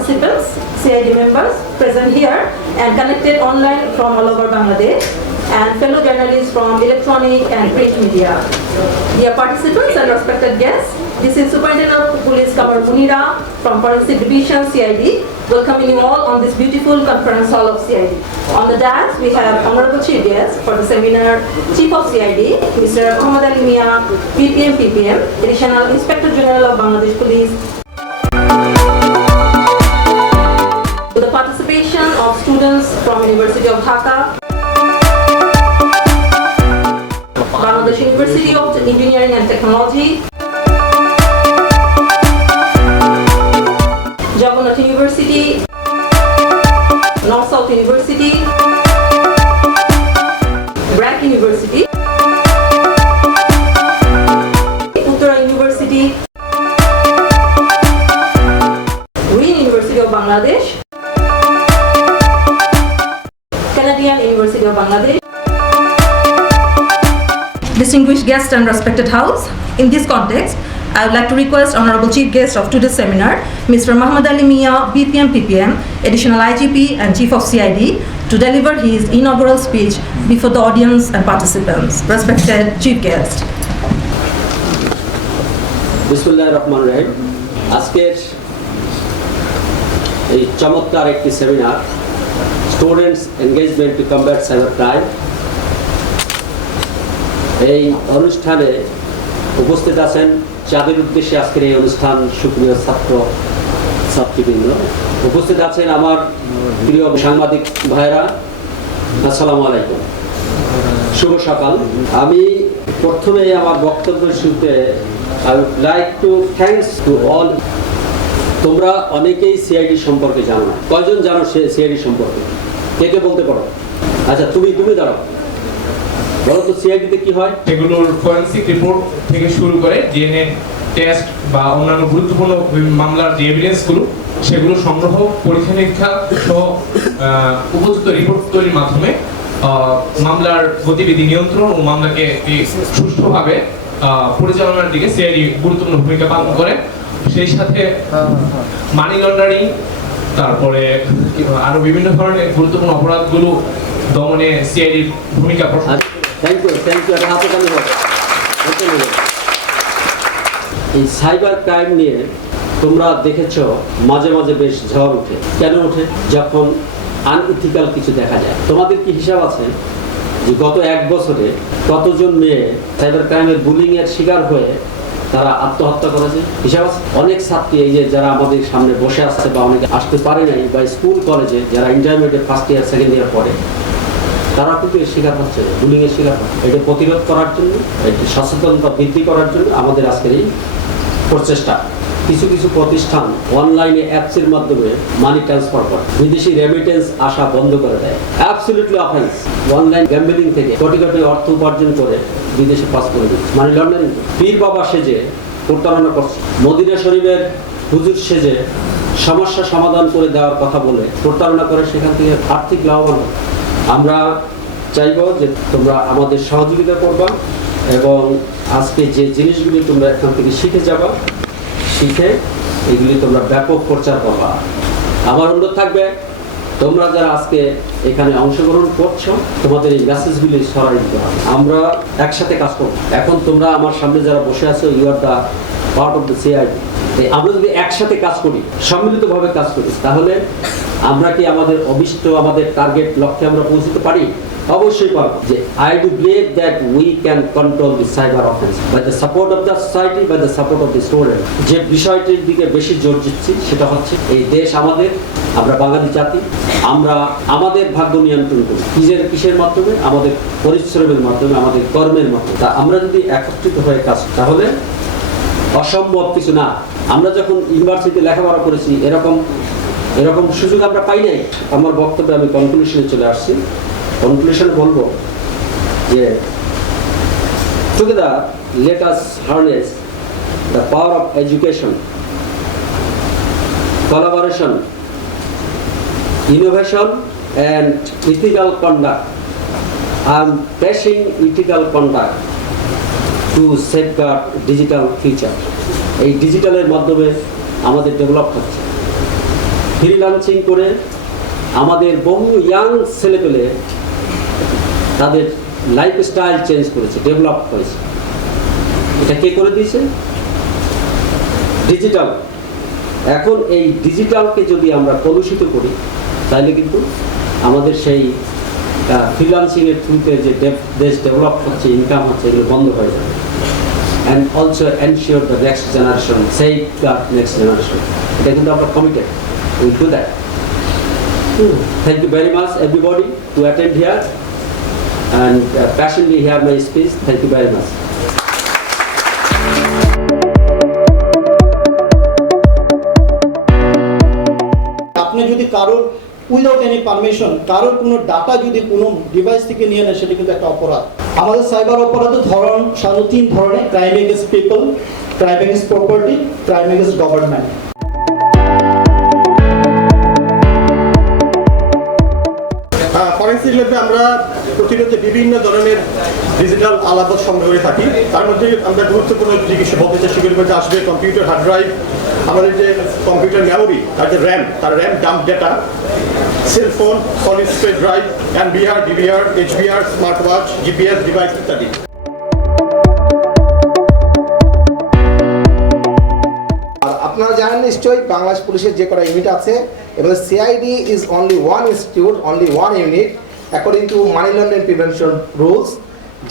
participants, CID members present here and connected online from all over Bangladesh, and fellow journalists from electronic and print media. Dear participants and respected guests, this is Superintendent of Police Kamar Munira from Forensic Division CID, welcoming you all on this beautiful conference hall of CID. On the dais, we have Honorable Chief Guest for the seminar, Chief of CID, Mr. Muhammad Ali Mia, PPM, Additional Inspector General of Bangladesh Police. With the participation of students from University of Dhaka, Bangladesh University of Engineering and Technology, Jagannath University, North South University, BRAC University, Uttara University, Green University of Bangladesh, Canadian University of Bangladesh. Distinguished guests and respected house, in this context, I would like to request Honorable Chief Guest of today's seminar, Mr. Muhammad Ali Mia, BPM, Additional IGP and Chief of CID, to deliver his inaugural speech before the audience and participants. Respected Chief Guest. Bismillahirrahmanirrahim. আজকের এই চমৎকার একটি seminar, students engagement two combat cyber crime, এই অনুষ্ঠানে উপস্থিত আছেন যাদের উদ্দেশ্যে আজকের এই অনুষ্ঠান, সুপ্রিয় ছাত্র ছাত্রীবৃন্দ, উপস্থিত আছেন আমার প্রিয় সাংবাদিক ভাইরা, আসসালামু আলাইকুম, শুভ সকাল। আমি প্রথমে আমার বক্তব্যের শুরুতে I would like to thanks to all. তোমরা অনেকেই সিআইডি সম্পর্কে জানো না। কয়জন জানো সিআইডি সম্পর্কে? কে কে বলতে পারো? আচ্ছা, তুমি দাঁড়াও, বলো তো সিআইডিতে কি হয়? এগুলোর ফরেনসিক রিপোর্ট থেকে শুরু করে ডিএনএ টেস্ট বা অন্যান্য গুরুত্বপূর্ণ মামলার যে এভিডেন্সগুলো, সেগুলো সংগ্রহ, পরীক্ষা নিরীক্ষা সহ উপযুক্ত রিপোর্ট তৈরির মাধ্যমে মামলার গতিবিধি নিয়ন্ত্রণ ও মামলাকে সুষ্ঠুভাবে পরিচালনার দিকে সিআইডি গুরুত্বপূর্ণ ভূমিকা পালন করে। সেই সাথে মানি লন্ডারিং, তারপরে আরো বিভিন্ন ধরনের গুরুত্বপূর্ণ অপরাধগুলো দমনে সিআইডির ভূমিকা। Thank you. এই সাইবার ক্রাইম নিয়ে তোমরা দেখেছো মাঝে মাঝে বেশ ঝড় ওঠে। কেন ওঠে? যখন আনইথিক্যাল কিছু দেখা যায়। তোমাদের কি হিসাব আছে যে গত 1 বছরে কতজন মেয়ে সাইবার ক্রাইমের বুলিং এর শিকার হয়ে তারা আত্মহত্যা করেছে? হিসাব আছে? অনেক ছাত্রী, এই যে যারা আমাদের সামনে বসে আসছে বা অনেকে আসতে পারে নাই, বা স্কুল কলেজে যারা intermediate first year second year পড়ে, তারা কিন্তু এর শিকার হচ্ছে, বুলিং এর শিকার হচ্ছে। এটা প্রতিরোধ করার জন্য, একটি সচেতনতা বৃদ্ধি করার জন্য আমাদের আজকের এই প্রচেষ্টা। কিছু কিছু প্রতিষ্ঠান অনলাইনে অ্যাপসের মাধ্যমে মানি ট্রান্সফার করে, বিদেশি রেমিটেন্স আসা বন্ধ করে দেয়। Absolutely offence. অনলাইন গ্যাম্বলিং থেকে কোটি কোটি অর্থ উপার্জন করে বিদেশে পাস করে দিচ্ছে, মানি লন্ডারিং। পীর বাবা সেজে প্রতারণা করছে, মদিনা শরীফের হুজুর সেজে সমস্যা সমাধান করে দেওয়ার কথা বলে প্রতারণা করে, সেখান থেকে আর্থিক লাভবান হয়। আমরা চাইব যে তোমরা আমাদের সহযোগিতা করবা এবং আজকে যে জিনিসগুলি তোমরা এখান থেকে শিখে যাবা, শিখে এগুলি তোমরা ব্যাপক প্রচার করবা। আমার অনুরোধ থাকবে, তোমরা যারা আজকে এখানে অংশগ্রহণ করছো, তোমাদের এই মেসেজগুলি ছড়াই দিতে হবে। আমরা একসাথে কাজ করবো। এখন তোমরা আমার সামনে যারা বসে আছো, you are the part of the CID. আমরা যদি একসাথে কাজ করি, সম্মিলিতভাবে কাজ করি, তাহলে আমরা কি আমাদের অভিষ্ট, আমাদের টার্গেট লক্ষ্যে আমরা পৌঁছতে পারি? অবশ্যই পারবো। যে I do believe that we can control the cyber offense by the support of the society, by the support of the student. যে বিষয়টির দিকে বেশি জোর দিচ্ছি সেটা হচ্ছে এই দেশ আমাদের, আমরা বাঙালি জাতি, আমরা আমাদের ভাগ্য নিয়ন্ত্রণ করি। কিসের মাধ্যমে? আমাদের পরিশ্রমের মাধ্যমে, আমাদের কর্মের মাধ্যমে। তা আমরা যদি একত্রিত হয়ে কাজ, তাহলে অসম্ভব কিছু না। আমরা যখন ইউনিভার্সিটিতে লেখাপড়া করেছি, এরকম সুযোগ আমরা পাই নাই। আমার বক্তব্যে আমি কনক্লুশনে চলে আসছি। কনক্লুশনে বলবো যে together let us harness the power of education, collaboration, innovation and ethical conduct. I am pressing ethical conduct to safeguard digital future. এই ডিজিটালের মাধ্যমে আমাদের ডেভেলপ হচ্ছে। ফ্রিল্যান্সিং করে আমাদের বহু ইয়াং ছেলেপেলে তাদের লাইফস্টাইল চেঞ্জ করেছে, ডেভেলপ হয়েছে। এটা কে করে দিয়েছে? ডিজিটাল। এখন এই ডিজিটালকে যদি আমরা কলুষিত করি তাহলে কিন্তু আমাদের সেই ফ্রিল্যান্সিংয়ের থ্রুতে যে দেশ ডেভেলপ হচ্ছে, ইনকাম হচ্ছে, এগুলো বন্ধ হয়ে যাবে। And also ensure the next generation, save the next generation. এটা কিন্তু আমরা committed, will do that. Thank you very much everybody to attend here and passionately hear my speech. Thank you very much. আপনি যদি কারোর without any permission কারোর কোনো data যদি কোনো ডিভাইস থেকে নিয়ে নেয়, সেটা কিন্তু একটা অপরাধ। আমাদের সাইবার অপরাধের ধরন সাধারণত 3 ধরনের: crime against people, crime against property, crime against government. Forensic ল্যাবে আমরা প্রতিনিয়ত বিভিন্ন ধরনের ডিজিটাল আলাপত সংগ্রহ করে থাকি। তার মধ্যে আমরা গুরুত্বপূর্ণ যে কিছু বলতে চাই সেগুলোর মধ্যে আসবে কম্পিউটার হার্ড ড্রাইভ, আমাদের যে কম্পিউটার মেমোরি, তার যে র্যাম, তার RAM dump data, cellphone, solid state drive, MBR, DVR, HBR, smart watch, GPS device ইত্যাদি। আপনারা জানেন নিশ্চয়ই বাংলাদেশ পুলিশের যে কটা ইউনিট আছে, এবং CID is only one institute, only one unit according to money laundering prevention rules,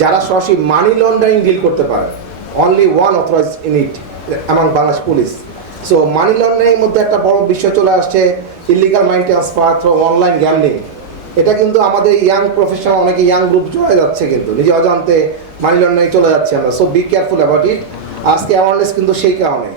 যারা সরাসরি মানি লন্ডারিং ডিল করতে পারে। Only one authorised unit among Bangladesh police. So money laundering মধ্যে একটা বড় বিষয় চলে আসছে illegal money transfer through online gambling. এটা কিন্তু আমাদের ইয়াং প্রফেশনাল অনেকে ইয়াং গ্রুপ চলে যাচ্ছে, কিন্তু নিজে অজান্তে মানি লন্ডারিং চলে যাচ্ছে আমরা। So be careful about it. আজকে অ্যাওয়ারনেস কিন্তু সেই কারণে।